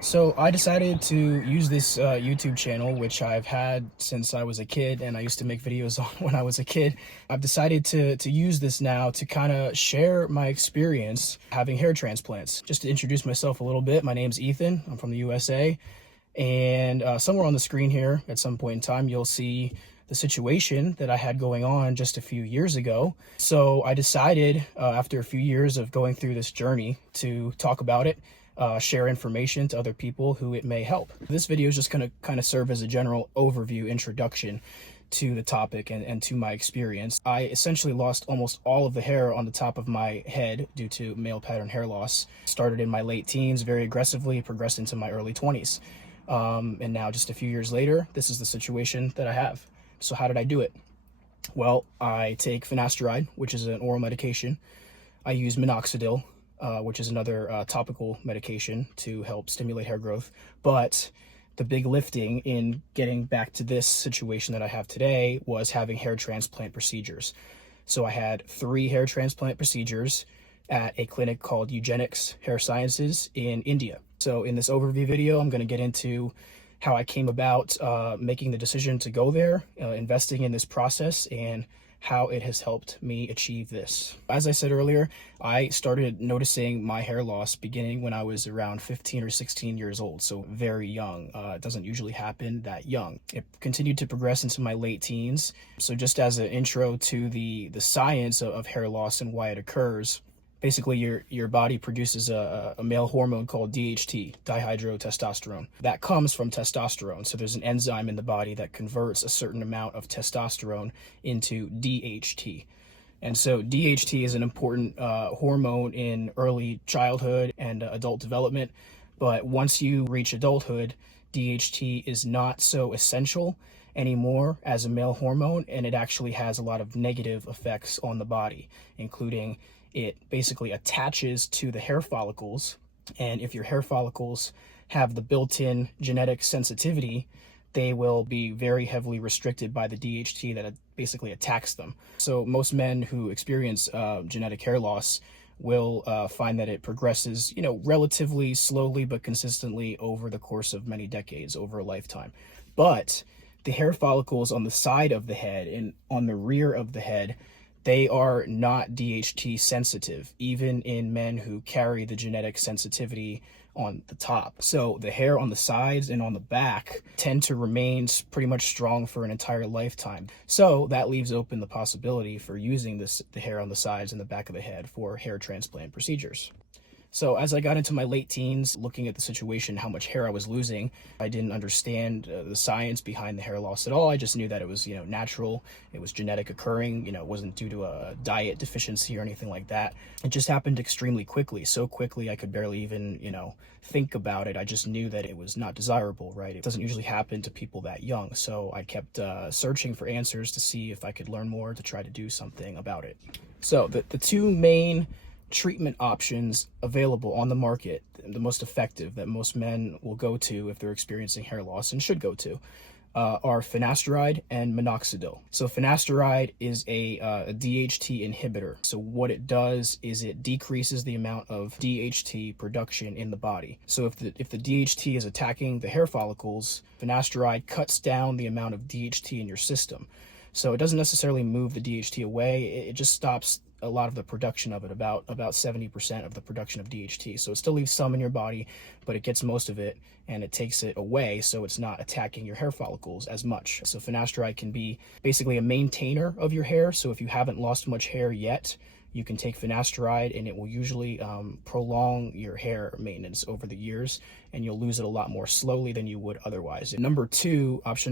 So I decided to use this YouTube channel, which I've had since I was a kid, and I used to make videos on when I was a kid. I've decided to use this now to kind of share my experience having hair transplants. Just to introduce myself a little bit, my name's Ethan. I'm from the USA, and somewhere on the screen here at some point in time, you'll see the situation that I had going on just a few years ago. So I decided after a few years of going through this journey to talk about it, share information to other people who it may help. This video is just going to kind of serve as a general overview introduction to the topic and to my experience. I essentially lost almost all of the hair on the top of my head due to male pattern hair loss. Started in my late teens very aggressively, progressed into my early 20s. And now just a few years later, this is the situation that I have. So how did I do it? Well, I take Finasteride, which is an oral medication. I use Minoxidil, which is another topical medication to help stimulate hair growth. But the big lifting in getting back to this situation that I have today was having hair transplant procedures. So I had 3 hair transplant procedures at a clinic called Eugenix Hair Sciences in India. So in this overview video, I'm going to get into how I came about making the decision to go there, investing in this process, and how it has helped me achieve this. As I said earlier, I started noticing my hair loss beginning when I was around 15 or 16 years old, so very young. It doesn't usually happen that young. It continued to progress into my late teens. So just as an intro to the science of hair loss and why it occurs, basically your body produces a male hormone called DHT, dihydrotestosterone. That comes from testosterone. So there's an enzyme in the body that converts a certain amount of testosterone into DHT. And so DHT is an important hormone in early childhood and adult development. But once you reach adulthood, DHT is not so essential anymore as a male hormone, and it actually has a lot of negative effects on the body, including it basically attaches to the hair follicles, and if your hair follicles have the built-in genetic sensitivity, they will be very heavily restricted by the DHT that basically attacks them. So most men who experience genetic hair loss will find that it progresses, relatively slowly but consistently over the course of many decades, over a lifetime. But the hair follicles on the side of the head and on the rear of the head, they are not DHT sensitive, even in men who carry the genetic sensitivity on the top. So the hair on the sides and on the back tend to remain pretty much strong for an entire lifetime. So that leaves open the possibility for using the hair on the sides and the back of the head for hair transplant procedures. So as I got into my late teens, looking at the situation, how much hair I was losing, I didn't understand the science behind the hair loss at all. I just knew that it was, natural. It was genetic occurring. It wasn't due to a diet deficiency or anything like that. It just happened extremely quickly. So quickly I could barely even, think about it. I just knew that it was not desirable, right? It doesn't usually happen to people that young. So I kept searching for answers to see if I could learn more to try to do something about it. So the 2 main treatment options available on the market, the most effective that most men will go to if they're experiencing hair loss and should go to, are Finasteride and Minoxidil. So Finasteride is a DHT inhibitor. So what it does is it decreases the amount of DHT production in the body. So if the DHT is attacking the hair follicles, Finasteride cuts down the amount of DHT in your system. So it doesn't necessarily move the DHT away. It just stops a lot of the production of it, about 70% of the production of DHT. So it still leaves some in your body, but it gets most of it and it takes it away, so it's not attacking your hair follicles as much. So Finasteride can be basically a maintainer of your hair. So if you haven't lost much hair yet, you can take Finasteride and it will usually prolong your hair maintenance over the years, and you'll lose it a lot more slowly than you would otherwise. Option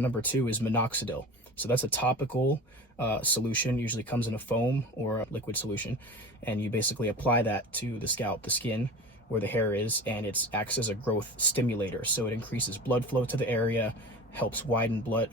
number two is Minoxidil. So that's a topical solution, usually comes in a foam or a liquid solution, and you basically apply that to the scalp, the skin where the hair is, and it acts as a growth stimulator. So it increases blood flow to the area, helps widen blood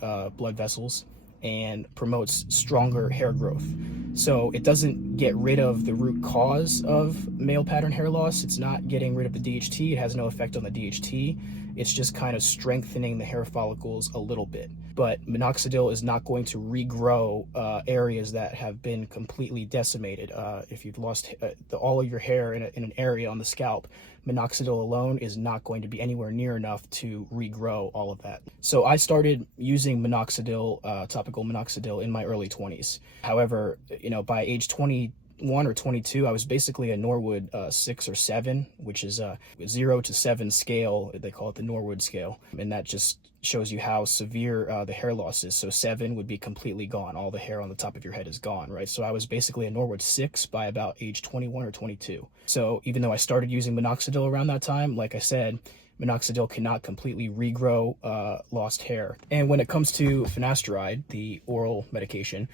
vessels, and promotes stronger hair growth. So it doesn't get rid of the root cause of male pattern hair loss. It's not getting rid of the DHT. It has no effect on the DHT. It's just kind of strengthening the hair follicles a little bit. But Minoxidil is not going to regrow areas that have been completely decimated. If you've lost all of your hair in an area on the scalp, Minoxidil alone is not going to be anywhere near enough to regrow all of that. So I started using minoxidil, topical minoxidil, in my early 20s. However, by age 21 or 22, I was basically a Norwood 6 or 7, which is a 0 to 7 scale. They call it the Norwood scale. And that just shows you how severe the hair loss is. So 7 would be completely gone. All the hair on the top of your head is gone, right? So I was basically a Norwood 6 by about age 21 or 22. So even though I started using minoxidil around that time, like I said, minoxidil cannot completely regrow lost hair. And when it comes to finasteride, the oral medication,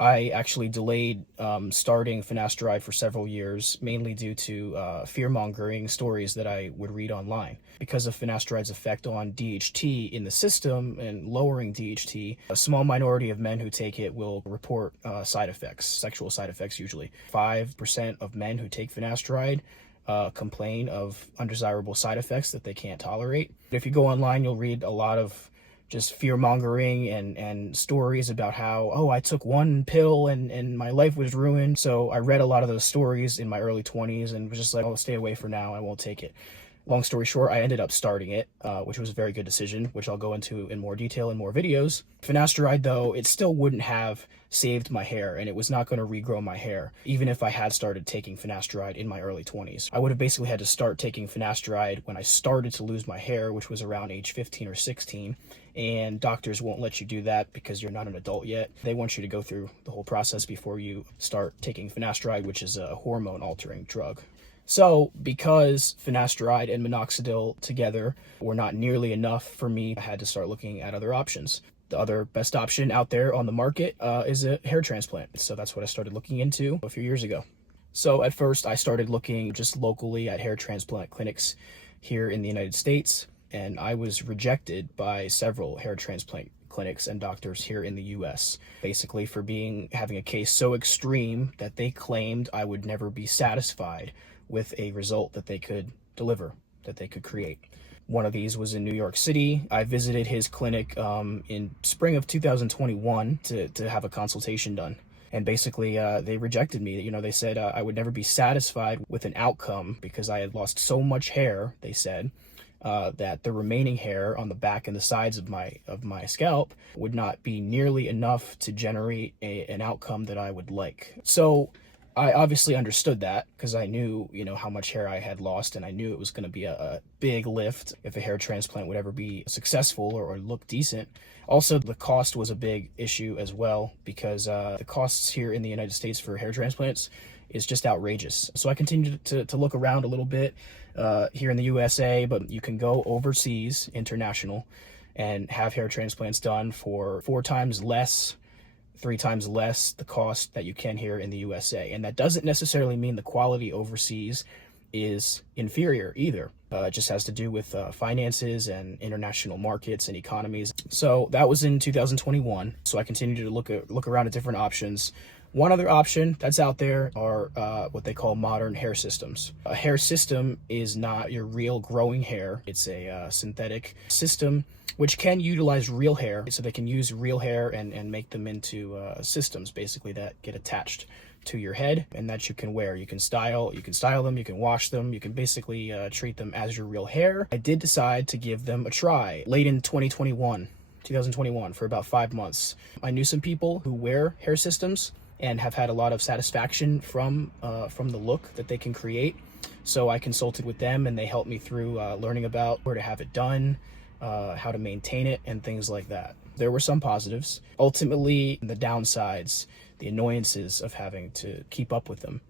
I actually delayed starting finasteride for several years, mainly due to fear-mongering stories that I would read online. Because of finasteride effect on DHT in the system and lowering DHT, a small minority of men who take it will report side effects, sexual side effects usually. 5% of men who take finasteride complain of undesirable side effects that they can't tolerate. If you go online, you'll read a lot of just fear-mongering and stories about how, oh, I took one pill and my life was ruined. So I read a lot of those stories in my early 20s and was just like, oh, stay away for now, I won't take it. Long story short, I ended up starting it, which was a very good decision, which I'll go into in more detail in more videos. Finasteride, though, it still wouldn't have saved my hair, and it was not going to regrow my hair, even if I had started taking finasteride in my early 20s. I would have basically had to start taking finasteride when I started to lose my hair, which was around age 15 or 16, and doctors won't let you do that because you're not an adult yet. They want you to go through the whole process before you start taking finasteride, which is a hormone-altering drug. So because finasteride and minoxidil together were not nearly enough for me, I had to start looking at other options. The other best option out there on the market is a hair transplant. So that's what I started looking into a few years ago. So at first I started looking just locally at hair transplant clinics here in the United States, and I was rejected by several hair transplant clinics and doctors here in the US, basically for having a case so extreme that they claimed I would never be satisfied with a result that they could deliver, that they could create. One of these was in New York City. I visited his clinic in spring of 2021 to have a consultation done. And basically, they rejected me. They said I would never be satisfied with an outcome because I had lost so much hair, they said, that the remaining hair on the back and the sides of my scalp would not be nearly enough to generate an outcome that I would like. So I obviously understood that because I knew, how much hair I had lost, and I knew it was going to be a big lift if a hair transplant would ever be successful or look decent. Also, the cost was a big issue as well because the costs here in the United States for hair transplants is just outrageous. So I continued to look around a little bit here in the USA, but you can go overseas, international, and have hair transplants done for 4 times less, 3 times less the cost that you can here in the USA. And that doesn't necessarily mean the quality overseas is inferior either. It just has to do with finances and international markets and economies. So that was in 2021. So I continued to look around at different options. One other option that's out there are what they call modern hair systems. A hair system is not your real growing hair. It's a synthetic system which can utilize real hair. So they can use real hair and make them into systems basically that get attached to your head and that you can wear. You can style them, you can wash them, you can basically treat them as your real hair. I did decide to give them a try late in 2021 for about 5 months. I knew some people who wear hair systems and have had a lot of satisfaction from the look that they can create. So I consulted with them and they helped me through learning about where to have it done, how to maintain it, and things like that. There were some positives. Ultimately, the downsides, the annoyances of having to keep up with them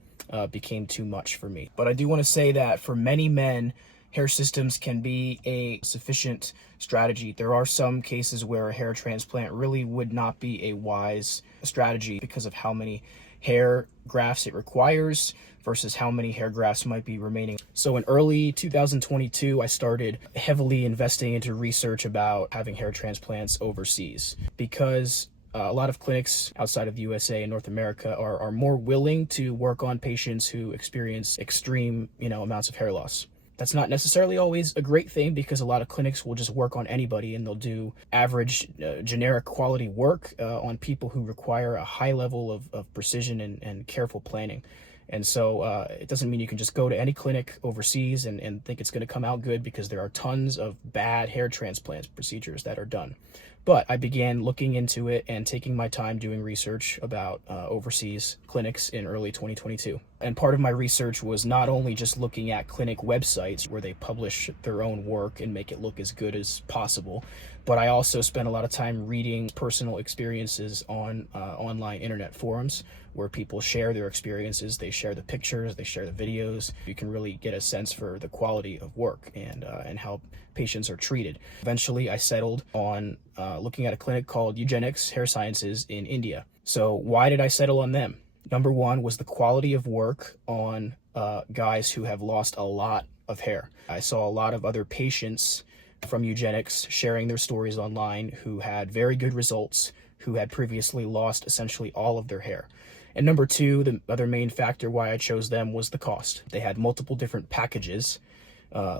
became too much for me. But I do want to say that for many men, hair systems can be a sufficient strategy. There are some cases where a hair transplant really would not be a wise strategy because of how many hair grafts it requires versus how many hair grafts might be remaining. So in early 2022, I started heavily investing into research about having hair transplants overseas because a lot of clinics outside of the USA and North America are more willing to work on patients who experience extreme, amounts of hair loss. That's not necessarily always a great thing because a lot of clinics will just work on anybody and they'll do average generic quality work on people who require a high level of precision and careful planning. And so it doesn't mean you can just go to any clinic overseas and think it's going to come out good, because there are tons of bad hair transplant procedures that are done. But I began looking into it and taking my time doing research about overseas clinics in early 2022. And part of my research was not only just looking at clinic websites where they publish their own work and make it look as good as possible, but I also spent a lot of time reading personal experiences on online internet forums where people share their experiences. They share the pictures, they share the videos. You can really get a sense for the quality of work and how patients are treated. Eventually, I settled on looking at a clinic called Eugenix Hair Sciences in India. So why did I settle on them? Number one was the quality of work on guys who have lost a lot of hair. I saw a lot of other patients from Eugenix sharing their stories online who had very good results, who had previously lost essentially all of their hair. And number two, the other main factor why I chose them was the cost. They had multiple different packages,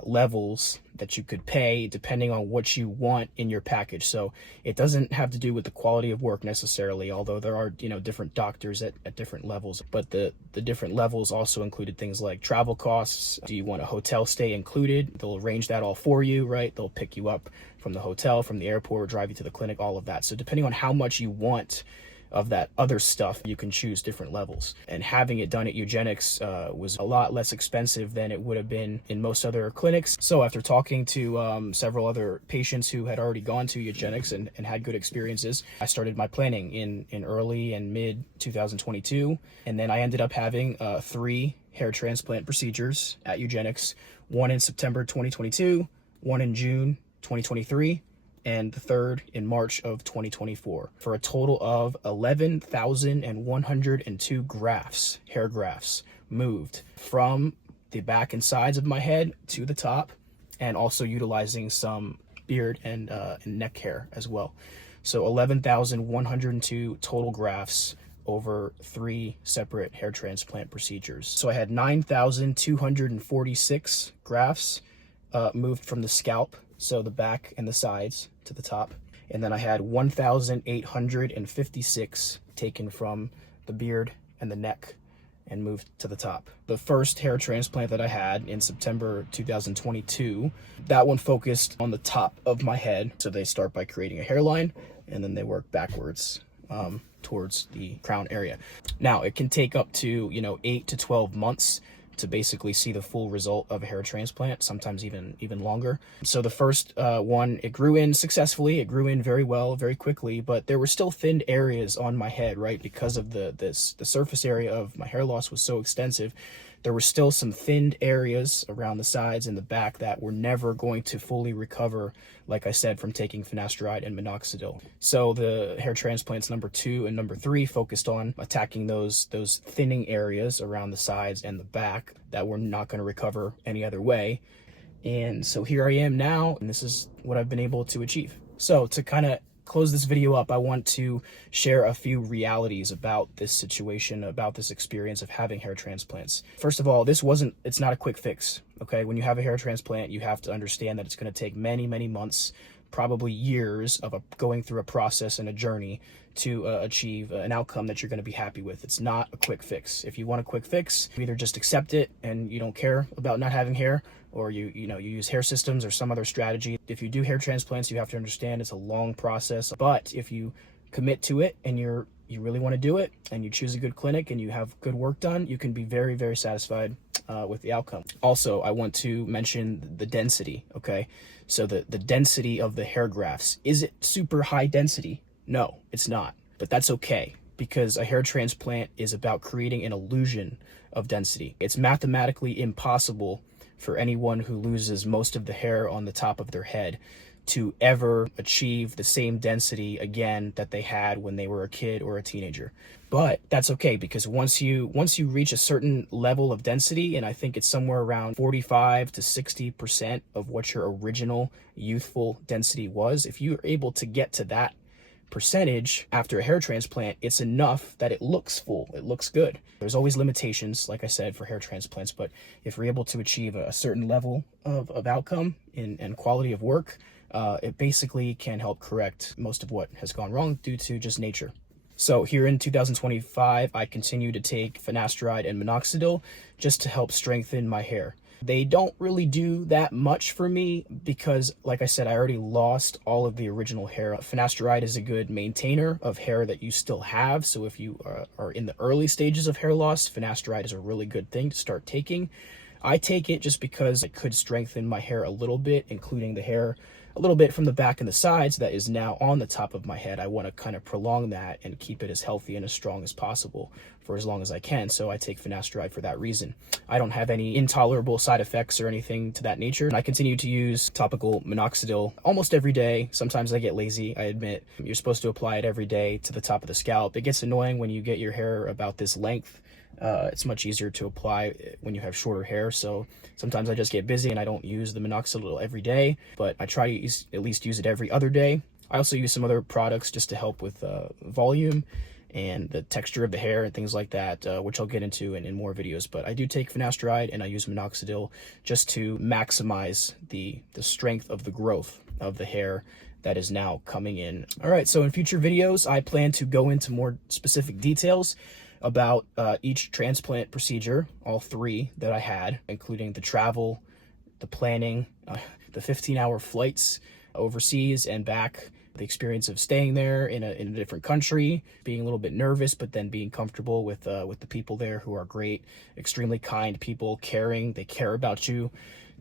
levels that you could pay depending on what you want in your package. So it doesn't have to do with the quality of work necessarily, although there are, different doctors at different levels. But the different levels also included things like travel costs. Do you want a hotel stay included? They'll arrange that all for you, right? They'll pick you up from the hotel, from the airport, drive you to the clinic, all of that. So depending on how much you want of that other stuff, you can choose different levels. And having it done at Eugenix was a lot less expensive than it would have been in most other clinics. So after talking to several other patients who had already gone to Eugenix and had good experiences, I started my planning in early and mid 2022. And then I ended up having 3 hair transplant procedures at Eugenix, one in September 2022, one in June 2023, and the third in March of 2024, for a total of 11,102 grafts, hair grafts, moved from the back and sides of my head to the top, and also utilizing some beard and neck hair as well. So 11,102 total grafts over 3 separate hair transplant procedures. So I had 9,246 grafts moved from the scalp, so the back and the sides, to the top. And then I had 1,856 taken from the beard and the neck and moved to the top. The first hair transplant that I had in September 2022, that one focused on the top of my head. So they start by creating a hairline and then they work backwards towards the crown area. Now it can take up to 8 to 12 months to basically see the full result of a hair transplant, sometimes even longer. So the first one, it grew in successfully, it grew in very well, very quickly, but there were still thinned areas on my head, right? Because of the surface area of my hair loss was so extensive, there were still some thinned areas around the sides and the back that were never going to fully recover, like I said, from taking Finasteride and Minoxidil. So the hair transplants number 2 and number 3 focused on attacking those thinning areas around the sides and the back that were not going to recover any other way. And so here I am now, and this is what I've been able to achieve. So to kind of close this video up, I want to share a few realities about this situation, about this experience of having hair transplants. First of all, it's not a quick fix, okay? When you have a hair transplant, you have to understand that it's going to take many, many months, probably years of going through a process and a journey to achieve an outcome that you're going to be happy with. It's not a quick fix. If you want a quick fix, you either just accept it and you don't care about not having hair, or you use hair systems or some other strategy. If you do hair transplants, you have to understand it's a long process. But if you commit to it and you really want to do it and you choose a good clinic and you have good work done, you can be very, very satisfied with the outcome. Also, I want to mention the density, okay? So the density of the hair grafts. Is it super high density? No, it's not. But that's okay, because a hair transplant is about creating an illusion of density. It's mathematically impossible for anyone who loses most of the hair on the top of their head to ever achieve the same density again that they had when they were a kid or a teenager. But that's okay, because once you reach a certain level of density, and I think it's somewhere around 45 to 60% of what your original youthful density was, if you're able to get to that percentage after a hair transplant, it's enough that it looks full, it looks good. There's always limitations, like I said, for hair transplants, but if we're able to achieve a certain level of outcome and quality of work, it basically can help correct most of what has gone wrong due to just nature. So here in 2025, I continue to take Finasteride and Minoxidil just to help strengthen my hair. They don't really do that much for me because, like I said, I already lost all of the original hair. Finasteride is a good maintainer of hair that you still have. So if you are in the early stages of hair loss, Finasteride is a really good thing to start taking. I take it just because it could strengthen my hair a little bit, including the hair a little bit from the back and the sides that is now on the top of my head. I want to kind of prolong that and keep it as healthy and as strong as possible for as long as I can. So I take Finasteride for that reason. I don't have any intolerable side effects or anything to that nature. I continue to use topical Minoxidil almost every day. Sometimes I get lazy, I admit. You're supposed to apply it every day to the top of the scalp. It gets annoying when you get your hair about this length. It's much easier to apply when you have shorter hair, so sometimes I just get busy and I don't use the Minoxidil every day, but I try to at least use it every other day. I also use some other products just to help with volume and the texture of the hair and things like that, which I'll get into in more videos. But I do take Finasteride and I use Minoxidil just to maximize the strength of the growth of the hair that is now coming in. All right, so in future videos, I plan to go into more specific details about each transplant procedure, all three that I had, including the travel, the planning, the 15-hour flights overseas and back, the experience of staying there in a different country, being a little bit nervous, but then being comfortable with the people there who are great, extremely kind people, caring, they care about you.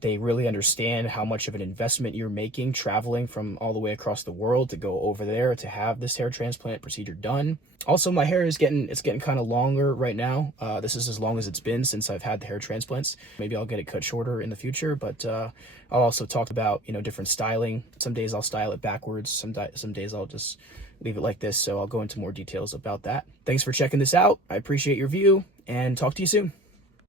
They really understand how much of an investment you're making traveling from all the way across the world to go over there to have this hair transplant procedure done. Also, my hair is getting kind of longer right now. This is as long as it's been since I've had the hair transplants. Maybe I'll get it cut shorter in the future, but I'll also talk about, different styling. Some days I'll style it backwards. Some days I'll just leave it like this. So I'll go into more details about that. Thanks for checking this out. I appreciate your view and talk to you soon.